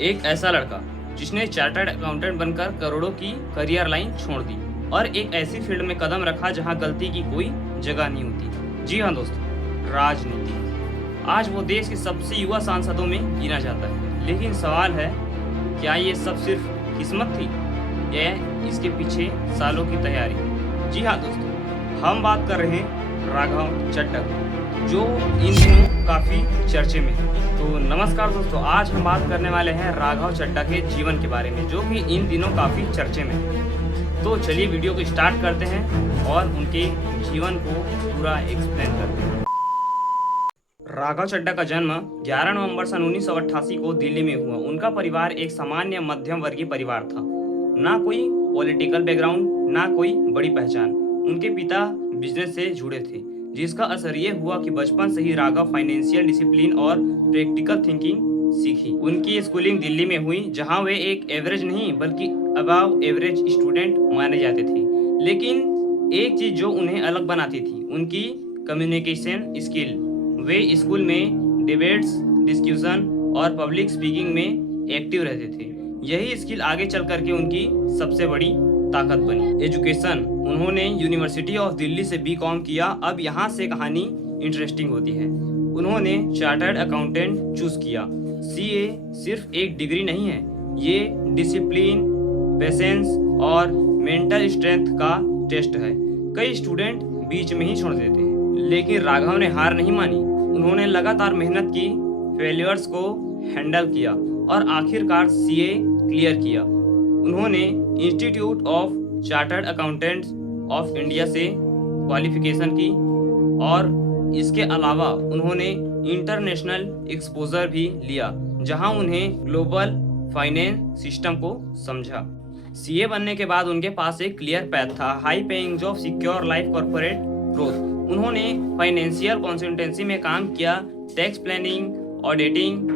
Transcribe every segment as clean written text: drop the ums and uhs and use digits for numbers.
एक ऐसा लड़का जिसने चार्टर्ड अकाउंटेंट बनकर करोड़ों की करियर लाइन छोड़ दी और एक ऐसी फील्ड में कदम रखा जहां गलती की कोई जगह नहीं होती। जी हाँ दोस्तों, राजनीति। आज वो देश के सबसे युवा सांसदों में गिना जाता है। लेकिन सवाल है, क्या ये सब सिर्फ किस्मत थी या इसके पीछे सालों की तैयारी? जी हाँ दोस्तों, हम बात कर रहे हैं राघव चड्ढा, जो इन दिनों काफ़ी चर्चे में है। तो नमस्कार दोस्तों, आज हम बात करने वाले हैं राघव चड्ढा के जीवन के बारे में, जो कि इन दिनों काफ़ी चर्चे में है। तो चलिए वीडियो को स्टार्ट करते हैं और उनके जीवन को पूरा एक्सप्लेन करते हैं। राघव चड्ढा का जन्म 11 नवंबर सन 1988 को दिल्ली में हुआ। उनका परिवार एक सामान्य मध्यम वर्गीय परिवार था। ना कोई पॉलिटिकल बैकग्राउंड, ना कोई बड़ी पहचान। उनके पिता बिजनेस से जुड़े थे, जिसका असर ये हुआ कि बचपन से ही राघव फाइनेंशियल डिसिप्लिन और प्रैक्टिकल थिंकिंग सीखी। उनकी स्कूलिंग दिल्ली में हुई, जहां वे एक एवरेज नहीं बल्कि अबव एवरेज स्टूडेंट माने जाते थे। लेकिन एक चीज जो उन्हें अलग बनाती थी, उनकी कम्युनिकेशन स्किल। वे स्कूल में डिबेट्स, डिस्कशन और पब्लिक स्पीकिंग में एक्टिव रहते थे। यही स्किल आगे चल करके उनकी सबसे बड़ी ताकत बनी। एजुकेशन, उन्होंने यूनिवर्सिटी ऑफ दिल्ली से बीकॉम किया। अब यहाँ से कहानी इंटरेस्टिंग होती है। उन्होंने चार्टर्ड अकाउंटेंट चूज किया। सीए सिर्फ एक डिग्री नहीं है, ये डिसिप्लिन, पेशेंस और मेंटल स्ट्रेंथ का टेस्ट है। कई स्टूडेंट बीच में ही छोड़ देते हैं, लेकिन राघव ने हार नहीं मानी। उन्होंने लगातार मेहनत की, फेलियर्स को हैंडल किया और आखिरकार सीए क्लियर किया। उन्होंने institute of chartered accountants of India से क्वालिफिकेशन की और इसके अलावा उन्होंने इंटरनेशनल एक्सपोजर भी लिया, जहां उन्हें ग्लोबल फाइनेंस सिस्टम को समझा। सीए बनने के बाद उनके पास एक क्लियर पैथ था: high paying job, secure life, corporate growth. उन्होंने फाइनेंशियल कंसल्टेंसी में काम किया, tax planning, auditing,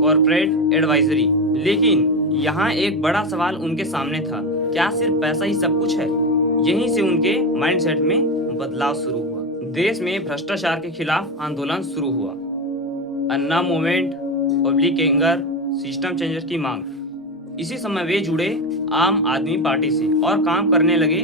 corporate advisory. लेकिन यहाँ एक बड़ा सवाल उनके सामने था: क्या सिर्फ पैसा ही सब कुछ है? यहीं से उनके माइंडसेट में बदलाव शुरू हुआ। देश में भ्रष्टाचार के खिलाफ आंदोलन शुरू हुआ। Anna movement, public anger, system changer की मांग। इसी समय वे जुड़े आम आदमी पार्टी से और काम करने लगे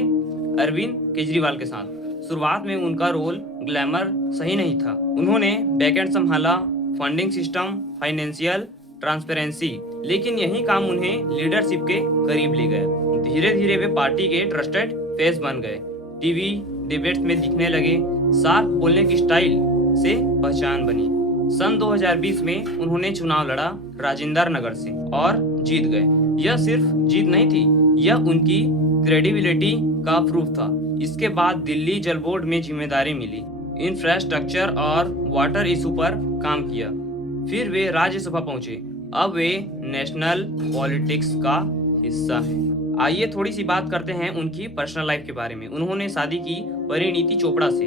अरविंद केजरीवाल के साथ। शुरुआत में उनका रोल ग्लैमर सही नहीं था। उन्होंने बैकएंड संभाला, फंडिंग सिस्टम, फाइनेंशियल ट्रांसपेरेंसी, लेकिन यही काम उन्हें लीडरशिप के करीब ले गए। धीरे धीरे वे पार्टी के ट्रस्टेड फेस बन गए। टीवी डिबेट्स में दिखने लगे, शार्प बोलने की स्टाइल से पहचान बनी। सन 2020 में उन्होंने चुनाव लड़ा राजेंद्र नगर से और जीत गए। यह सिर्फ जीत नहीं थी, यह उनकी क्रेडिबिलिटी का प्रूफ था। इसके बाद दिल्ली जल बोर्ड में जिम्मेदारी मिली, इंफ्रास्ट्रक्चर और वाटर इशू पर काम किया। फिर वे राज्यसभा पहुंचे। अब वे नेशनल पॉलिटिक्स का हिस्सा हैं। आइए थोड़ी सी बात करते हैं उनकी पर्सनल लाइफ के बारे में। उन्होंने शादी की परिणीति चोपड़ा से।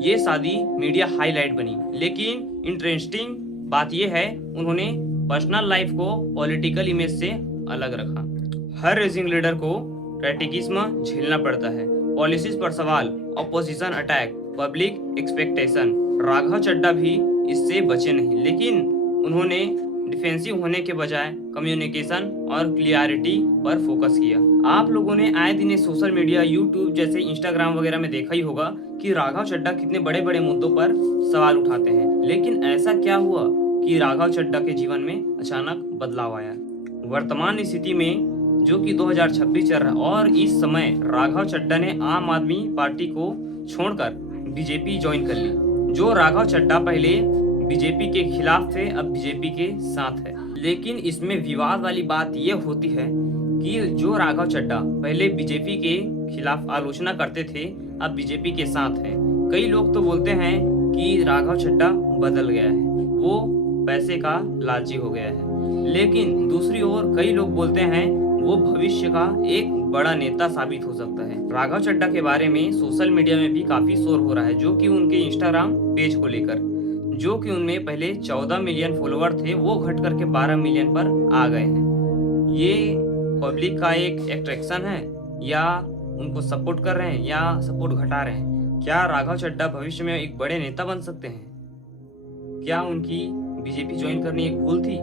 ये शादी मीडिया हाईलाइट बनी, लेकिन इंटरेस्टिंग बात यह है, उन्होंने पर्सनल लाइफ को पॉलिटिकल इमेज से अलग रखा। हर रेजिंग लीडर को क्रिटिसिज्म झेलना पड़ता है, पॉलिसीज पर सवाल, opposition attack, public expectation. Raghav Chadha भी इससे बचे नहीं, लेकिन उन्होंने डिफेंसिव होने के बजाय कम्युनिकेशन और क्लियरिटी पर फोकस किया। आप लोगों ने आए दिन सोशल मीडिया, यूट्यूब जैसे इंस्टाग्राम वगैरह में देखा ही होगा कि राघव चड्ढा कितने बड़े बड़े मुद्दों पर सवाल उठाते हैं। लेकिन ऐसा क्या हुआ कि राघव चड्ढा के जीवन में अचानक बदलाव आया? वर्तमान स्थिति में जो कि 2026 चल रहा है, और इस समय राघव चड्ढा ने आम आदमी पार्टी को छोड़कर बीजेपी ज्वाइन कर ली। जो राघव चड्ढा पहले बीजेपी के खिलाफ थे, अब बीजेपी के साथ है। लेकिन इसमें विवाद वाली बात यह होती है कि जो राघव चड्ढा पहले बीजेपी के खिलाफ आलोचना करते थे, अब बीजेपी के साथ है। कई लोग तो बोलते हैं कि राघव चड्ढा बदल गया है, वो पैसे का लालची हो गया है। लेकिन दूसरी ओर कई लोग बोलते हैं वो भविष्य का एक बड़ा नेता साबित हो सकता है। राघव चड्ढा के बारे में सोशल मीडिया में भी काफी शोर हो रहा है, जो कि उनके इंस्टाग्राम पेज को लेकर, जो कि उनमें पहले 14 मिलियन फॉलोअर थे, वो घट करके 12 मिलियन पर आ गए हैं। ये पब्लिक का एक अट्रैक्शन है या उनको सपोर्ट कर रहे हैं या सपोर्ट घटा रहे हैं? क्या राघव चड्ढा भविष्य में एक बड़े नेता बन सकते हैं? क्या उनकी बीजेपी ज्वाइन करनी एक भूल थी?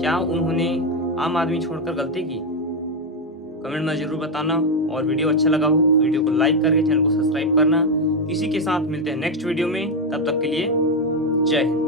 क्या उन्होंने आम आदमी छोड़कर गलती की? कमेंट में जरूर बताना। और वीडियो अच्छा लगा हो वीडियो को लाइक करके चैनल को सब्सक्राइब करना। इसी के साथ मिलते हैं नेक्स्ट वीडियो में, तब तक के लिए जय हिंद।